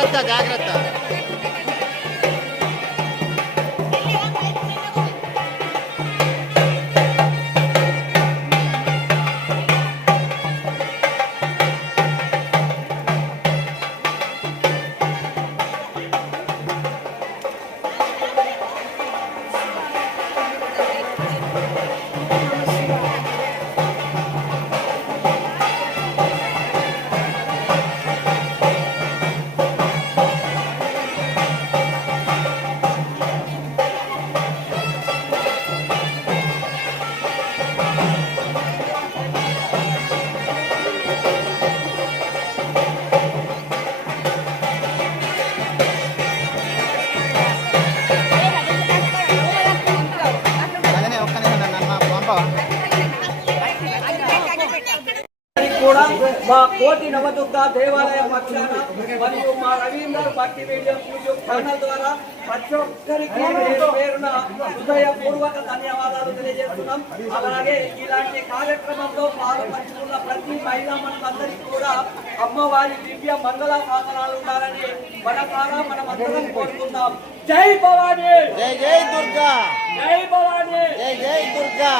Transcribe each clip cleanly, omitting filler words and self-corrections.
జాగ్రత్త జాగ్రత్త. కూడా మా కోటి నవదుర్గ దేవాలయ పక్షాన మరియు మా రవీందర్ భక్తి మీడియా యూట్యూబ్ ఛానల్ ద్వారా ప్రతి ఒక్కరికి పేరున హృదయపూర్వక ధన్యవాదాలు తెలియజేస్తున్నాం. అలాగే ఇలాంటి కార్యక్రమంలో పాల్పంచుకున్న ప్రతి మహిళా మనందరికీ కూడా అమ్మవారి దివ్య మంగళ సాధనాలు ఉండాలని మనసారా మనమందరం కోరుకుందాం. జై భవానీ, జై జై దుర్గా, జై భవానీ, జై జై దుర్గా.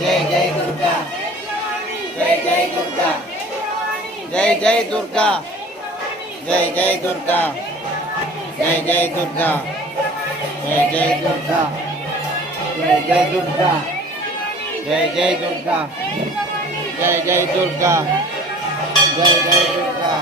जय जय दुर्गा, जय जय दुर्गा, जय जय दुर्गा, जय जय दुर्गा, जय जय दुर्गा, जय जय दुर्गा, जय जय दुर्गा, जय जय दुर्गा.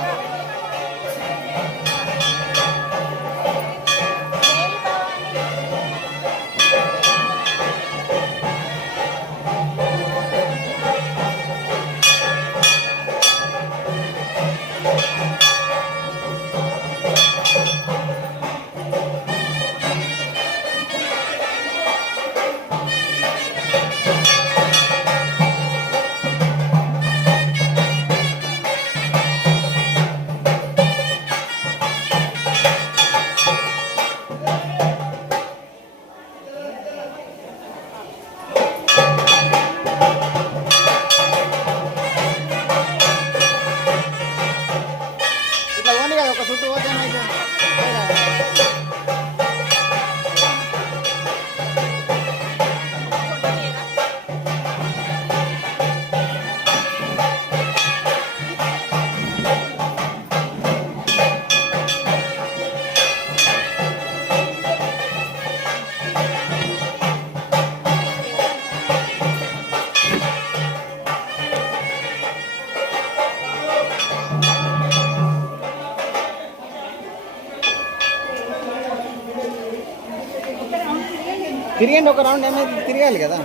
తిరిగండి, ఒక రౌండ్ ఏమైనా తిరగాలి కదా.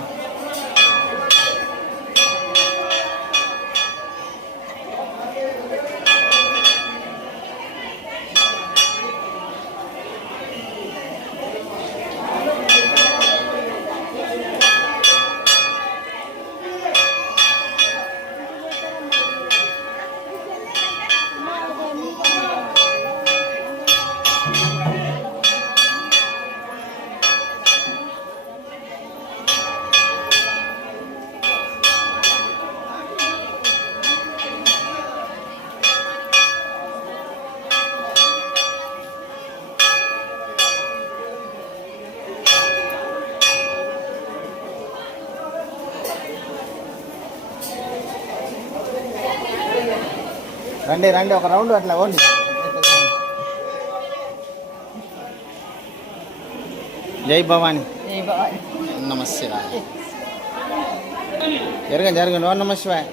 రండి రండి ఒక రౌండ్ అట్లా ఓండి. జై భవాని. నమ శివాయ. జరగండి జరగండి. ఓం నమ శివాయ.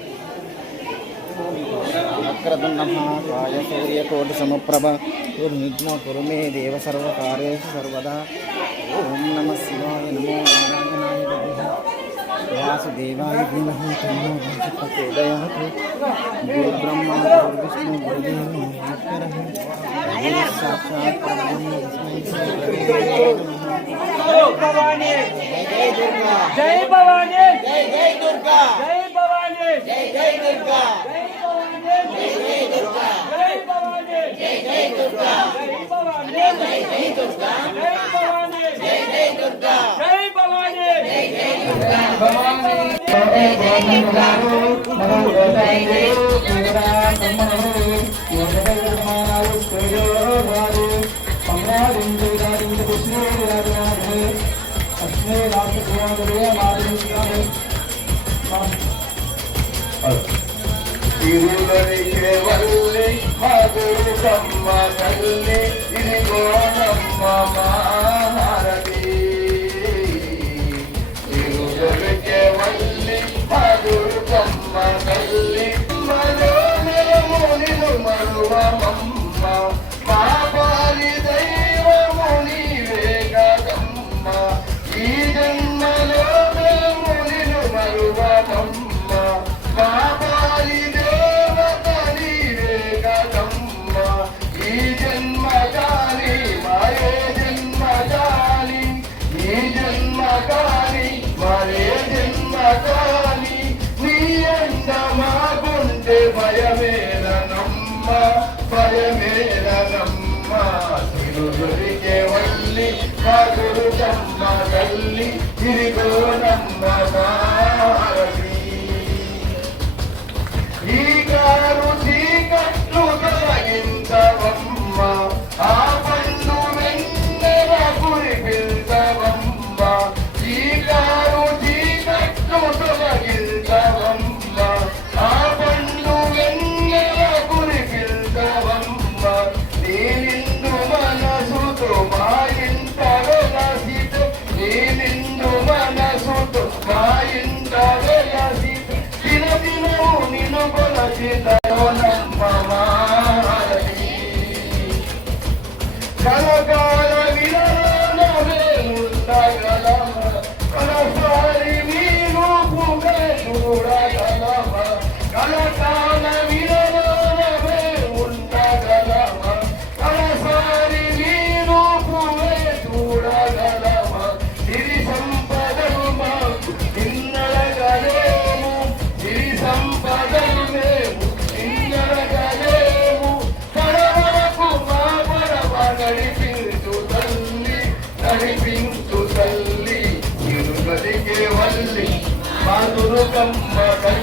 వక్రతుండ మహాకాయ సూర్యకోటి సమప్రభ దుర్విఘ్న కురు మే దేవ సర్వకార్యేషు సర్వదా. ఓం నమ శివాయ. నమో నారాయణాయ విద్మహే వాసుదేవాయ ధీమహి తన్నో ప్రచోదయాత్. గురు బ్రహ్మ గురు విష్ణు గురుదేవో మహేశ్వరః. గురు సాక్షాత్ పరబ్రహ్మ తస్మై శ్రీ గురవే నమః. జై దుర్గా. జై భవాని. జై జై దుర్గా. జై భవాని. జై జై దుర్గా. జై భవాని. జై జై దుర్గా. జై భవాని. జై జై దుర్గా. జై భవాని. జై జై దుర్గా. జై భవాని. జై జై దుర్గా. జై భవాని. జై జై దుర్గా. భవాని. తిరులరికే వల్లి మధురమ్మ తల్లి ఇదిగోనమ్మ మహారతి. తిరులరికే వల్లి మధురమ్మ తల్లి మనోనిను మరువమమ్మ. మా పాలి దైవము నీవే కదమ్మ. ఈ జన్మలో నిను మరువమమ్మ. మా పాలి దేవత నీవే కదమ్మ. ఈ జన్మ కాని మరే జన్మ కాని. ఈ జన్మ కాని మరే జన్మ కాని. నీ అండ మాకుంటే భయమేలనమ్మ. భయమేలనమ్మ. తిరుదొరికే వల్లి మధురమ్మ తల్లి ఇదిగోనమ్మ భారతి. ఈ కారు చీకట్లు తొలగించవమ్మ. ఆ పండు వెన్నెల కురిపించవమ్మ. ఈ కారు చీకట్లు తొలగించవమ్మ. ఆ పండు వెన్నెల కురిపించవమ్మ. నీ నిండు మనసుతో మా ఇంట వెలసితో. నీ నిండు మనసుతో మా ఇంట వెలసితో. దినదినము నిన్ను కొలచితోనమ్మ మహారతి. కలకాల విరానమే ఉండగలమ. కలసారి నీరు పుగే చూడగలమ. కలకాల విరానమే ఉండగలమ. కలసారి నీరు పుగే చూడగలమ. సిరి సంపదలు మాకు నిన్నడగలేము. సిరి సంపదలు మేము నిన్నడగలేము. కడవరకు మా పడవ నడిపించు తల్లి. నడిపించు తల్లి. తిరుగలిగే వల్లి మధురమ్మ తల్లి